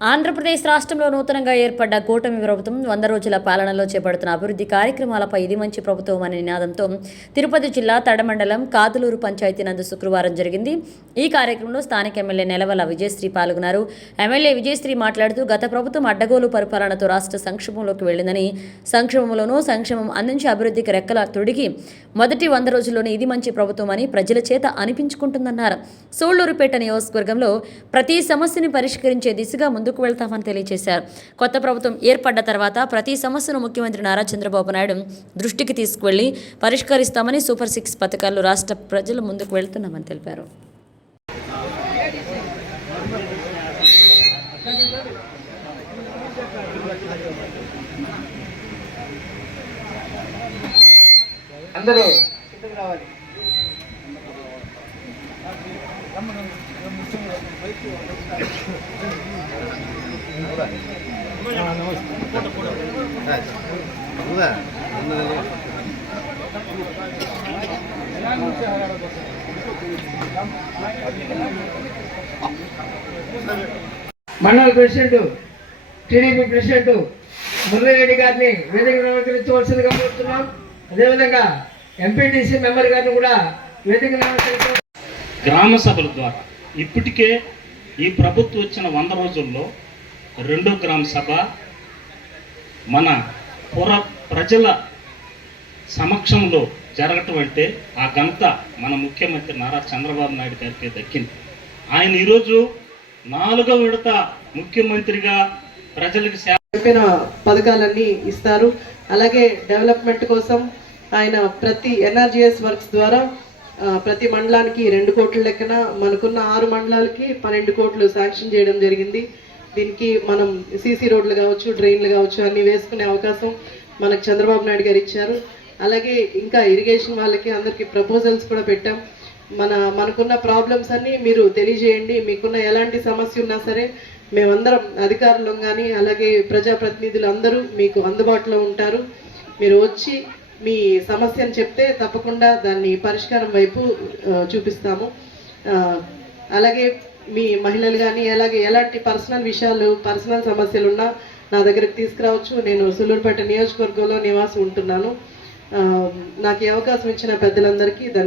ఆంధ్రప్రదేశ్ రాష్ట్రంలో నూతనంగా ఏర్పడ్డ కూటమి ప్రభుత్వం వంద రోజుల పాలనలో చేపడుతున్న అభివృద్ధి కార్యక్రమాలపై ఇది మంచి ప్రభుత్వం అనే నినాదంతో తిరుపతి జిల్లా తడమండలం కాదులూరు పంచాయతీ నందు శుక్రవారం జరిగింది. ఈ కార్యక్రమంలో స్థానిక ఎమ్మెల్యే నెలవల విజయశ్రీ పాల్గొన్నారు. ఎమ్మెల్యే విజయశ్రీ మాట్లాడుతూ గత ప్రభుత్వం అడ్డగోలు పరిపాలనతో రాష్ట్ర సంక్షేమంలోకి వెళ్ళిందని సంక్షేమంలోనూ సంక్షేమం అందించి అభివృద్ధికి రెక్కల తొడిగి మొదటి వంద రోజుల్లోనే ఇది మంచి ప్రభుత్వం అని ప్రజల చేత అనిపించుకుంటుందన్నారు. సోళ్ళూరుపేట నియోజకవర్గంలో ప్రతి సమస్యని పరిష్కరించే దిశగా ముందుకు వెళ్తామని తెలియజేశారు. కొత్త ప్రభుత్వం ఏర్పడ్డ తర్వాత ప్రతి సమస్యను ముఖ్యమంత్రి నారా చంద్రబాబు నాయుడు దృష్టికి తీసుకువెళ్ళి పరిష్కరిస్తామని సూపర్ సిక్స్ పథకాలు రాష్ట్ర ప్రజలు ముందుకు వెళ్తున్నామని తెలిపారు. అందరూ రావాలి మండల ప్రెసిడెంట్ టీడీపీ ప్రెసిడెంట్ మురళీరెడ్డి గారిని వేదిక నమస్కరించవలసిందిగా కోరుతున్నాం. అదేవిధంగా ఎంపీటీసీ మెంబర్ గారిని కూడా వేదిక నమస్కరించ గ్రామ సభల ద్వారా. ఇప్పటికే ఈ ప్రభుత్వం వచ్చిన వంద రోజుల్లో రెండో గ్రామ సభ మన పుర ప్రజల సమక్షంలో జరగటం అంటే ఆ ఘనత మన ముఖ్యమంత్రి నారా చంద్రబాబు నాయుడు గారికి దక్కింది. ఆయన ఈరోజు నాలుగో విడత ముఖ్యమంత్రిగా ప్రజలకు సేవ చెప్పిన పథకాలన్నీ ఇస్తారు. అలాగే డెవలప్మెంట్ కోసం ఆయన ప్రతి ఎన్ఆర్జిఎస్ వర్క్స్ ద్వారా ప్రతి మండలానికి రెండు కోట్ల లెక్కన మనకున్న ఆరు మండలాలకి పన్నెండు కోట్లు శాంక్షన్ చేయడం జరిగింది. దీనికి మనం సీసీ రోడ్లు కావచ్చు డ్రైన్లు కావచ్చు అన్ని వేసుకునే అవకాశం మనకు చంద్రబాబు నాయుడు గారు ఇచ్చారు. అలాగే ఇంకా ఇరిగేషన్ వాళ్ళకి అందరికి ప్రపోజల్స్ కూడా పెట్టాం. మన మనకున్న ప్రాబ్లమ్స్ అన్ని మీరు తెలియజేయండి. మీకున్న ఎలాంటి సమస్య ఉన్నా సరే మేమందరం అధికారులం కానీ అలాగే ప్రజాప్రతినిధులు అందరూ మీకు అందుబాటులో ఉంటారు. మీరు వచ్చి మీ సమస్యను చెప్తే తప్పకుండా దాన్ని పరిష్కారం వైపు చూపిస్తాము. అలాగే మీ మహిళలు కానీ అలాగే ఎలాంటి పర్సనల్ విషయాలు పర్సనల్ సమస్యలు ఉన్నా నా దగ్గరికి తీసుకురావచ్చు. నేను సులూరుపేట నియోజకవర్గంలో నివాసం ఉంటున్నాను. నాకు ఈ అవకాశం ఇచ్చిన పెద్దలందరికీ